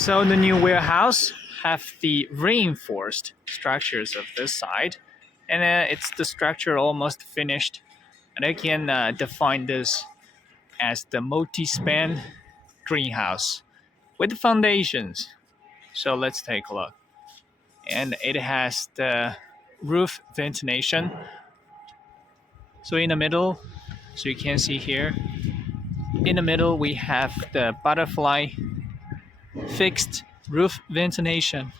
So the new warehouse have the reinforced structures of this side, and it's the structure almost finished, and I can define this as the multi-span greenhouse with foundations. So let's take a look, and it has the roof ventilation. So in the middle, so you can see here, in the middle we have the butterfly fixed roof ventilation.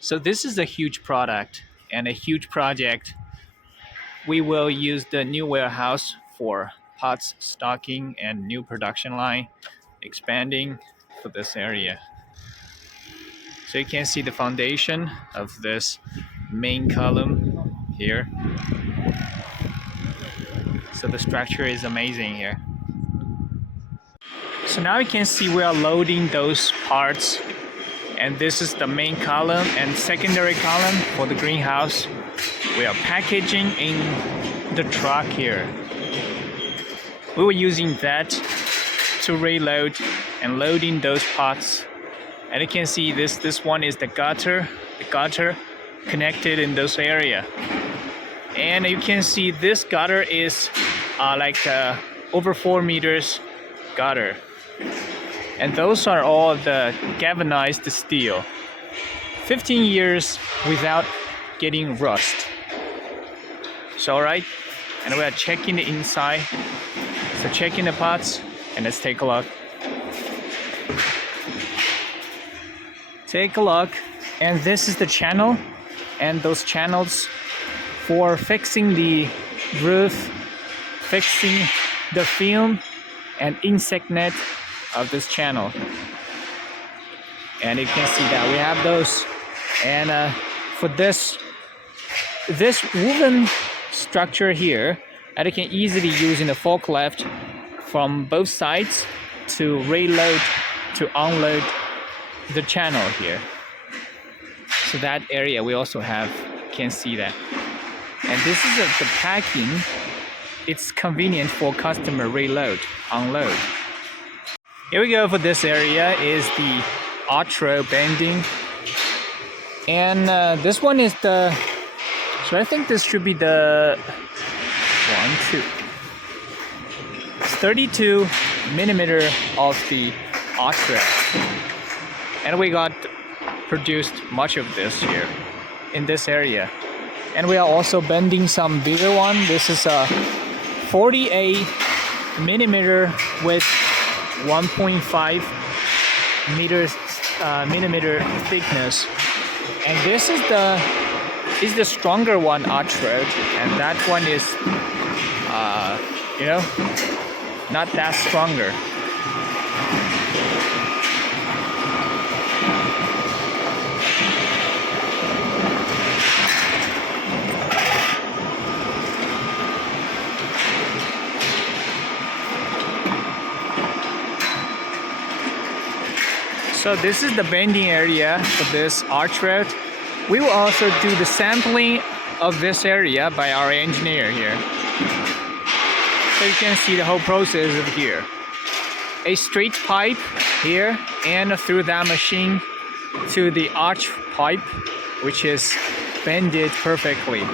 So this is a huge product and a huge project. We will use the new warehouse for pots stocking and new production line expanding for this area. So you can see the foundation of this main column here. So the structure is amazing here. So now you can see we are loading those parts, and this is the main column and secondary column for the greenhouse. We are packaging in the truck here. We were using that to reload and loading those pots. And you can see this one is the gutter connected in this area. And you can see this gutter is over 4 meters gutter. And those are all the galvanized steel. 15 years without getting rust. So alright, and we are checking the inside. So checking the pots, and let's take a look. Take a look, and this is the channel, and those channels for fixing the roof, fixing the film and insect net of this channel. And you can see that we have those. And for this woven structure here, that you can easily use in the forklift from both sides to reload, to unload the channel here. So that area we also have, can see that. And this is the packing. It's convenient for customer reload, unload. Here we go. For this area is the outro bending, and this one is the. So I think this should be the 32 millimeter of the outro, and we got produced much of this here in this area, and we are also bending some bigger one. This is a 48 millimeter with 1.5 millimeter thickness, and this is the stronger one, outro, and that one is not that stronger. So this is the bending area for this arch rod. We will also do the sampling of this area by our engineer here. So you can see the whole process of here. A straight pipe here, and through that machine to the arch pipe, which is bended perfectly.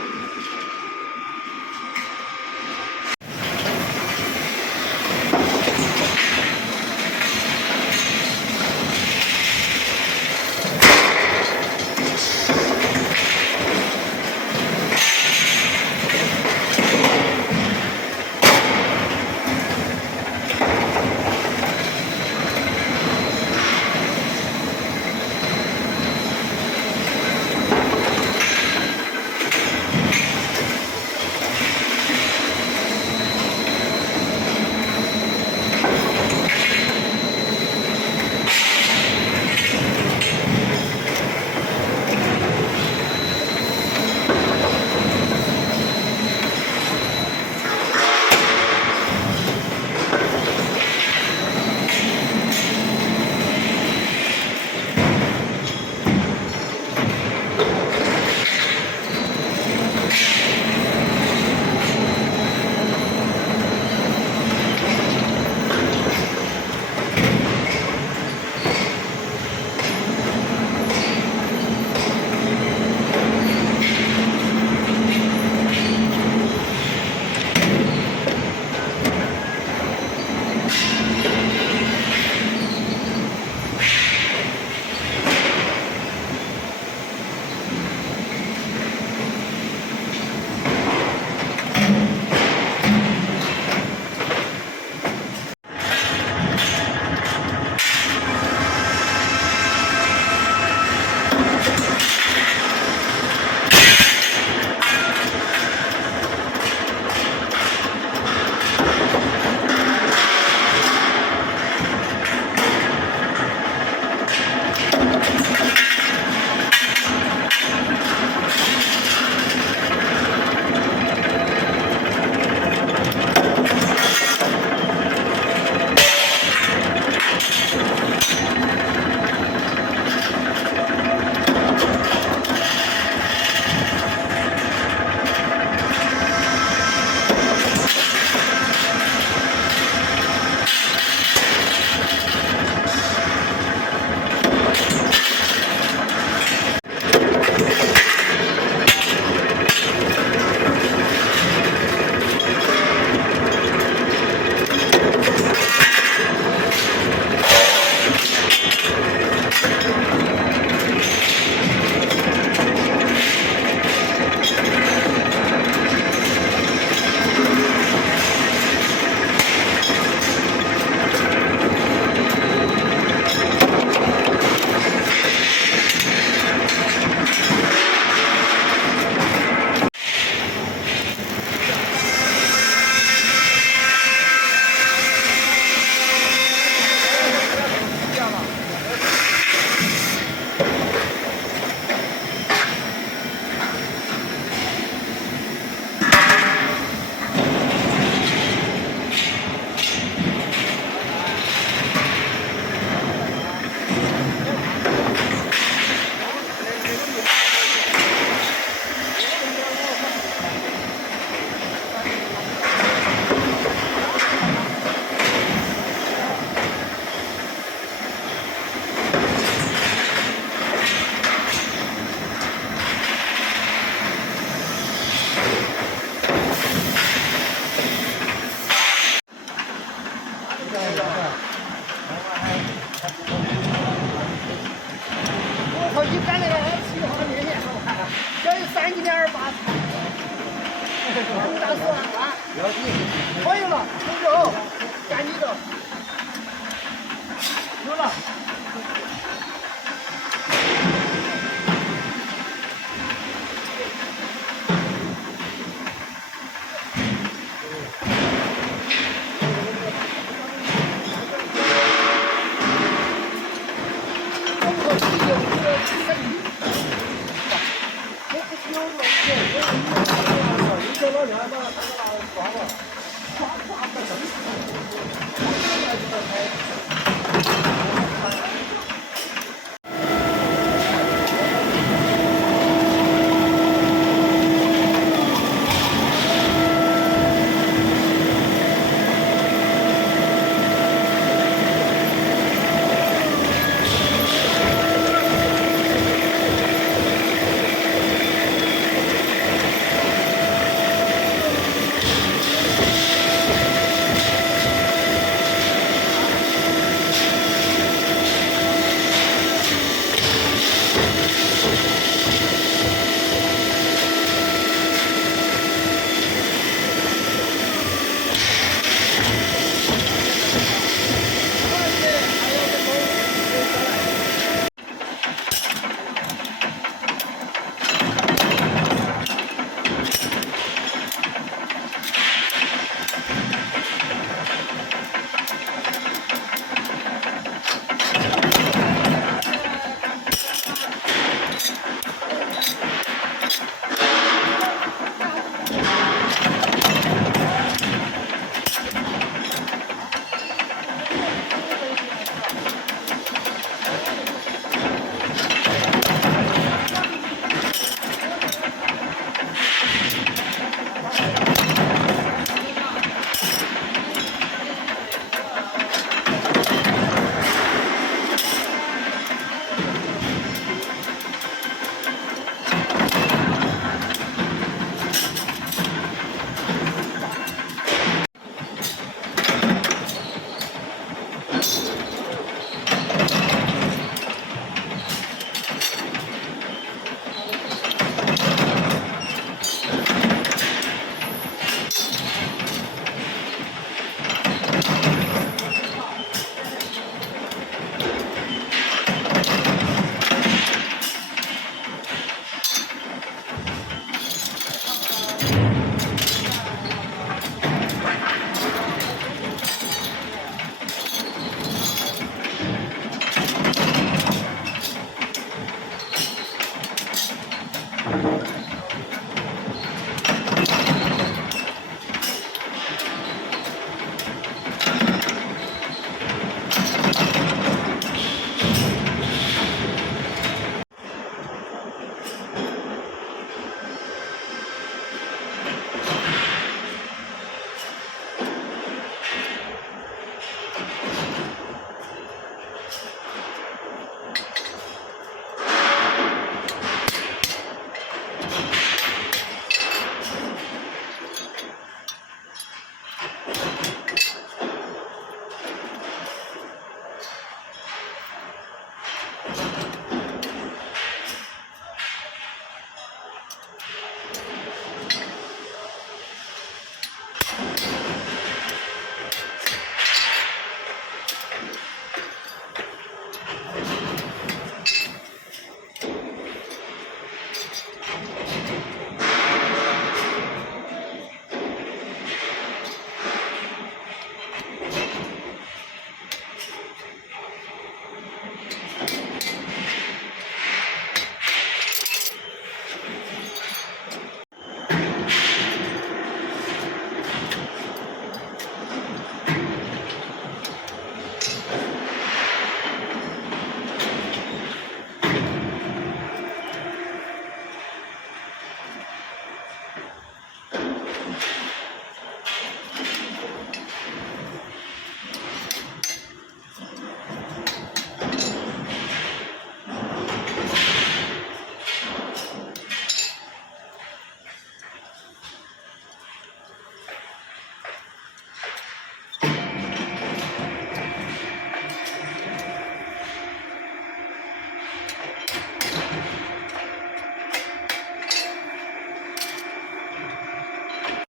操！你干那个7号的年限，我看看，这有30.28，你打算啊？可以了，有肉，赶紧的，有了。